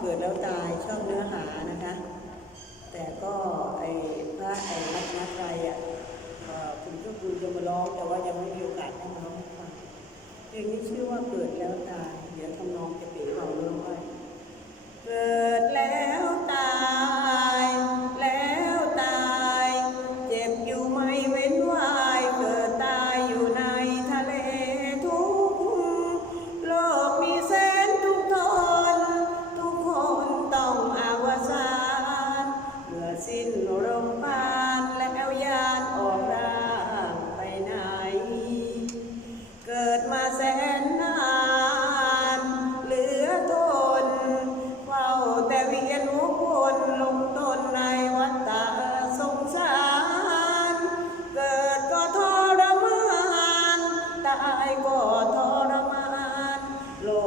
เกิดแล้วตายชอบเนื้อหานะคะ แต่ก็ไอ้พระไอ้รัตนตรัยอะคุณก็คุณจะมาร้องแต่ว่ายังไม่มีโอกาสได้มาร้องให้ฟังเพลงนี้ชื่อว่าเกิดแล้วตายเดี๋ยวทำนองจะ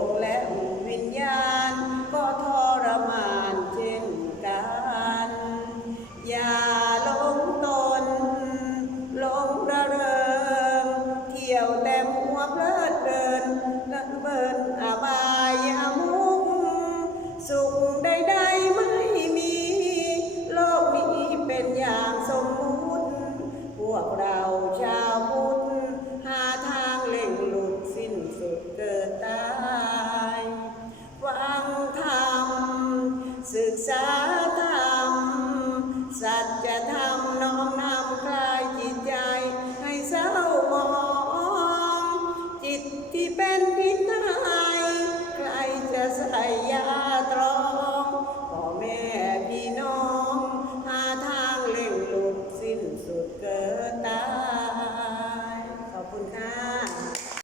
กและวิญญาณ ก็ทรมานเช่นกัน อย่าหลงตนหลงระเริงเที่ยวแต่มัวเพลิดเพลินละเบินอบายมุกสุขใดๆไม่มี โลกนี้เป็นอย่างสมมุติ พวกเราชาวพุทธ หาทางเล่งหลุดสิ้นสุดเกิดตาย ศึกษาธรรม สัจธรรมน้อมนำคลายจิตใจให้เศร้าหมองจิตที่เป็นพิษในใครจะใส่ยา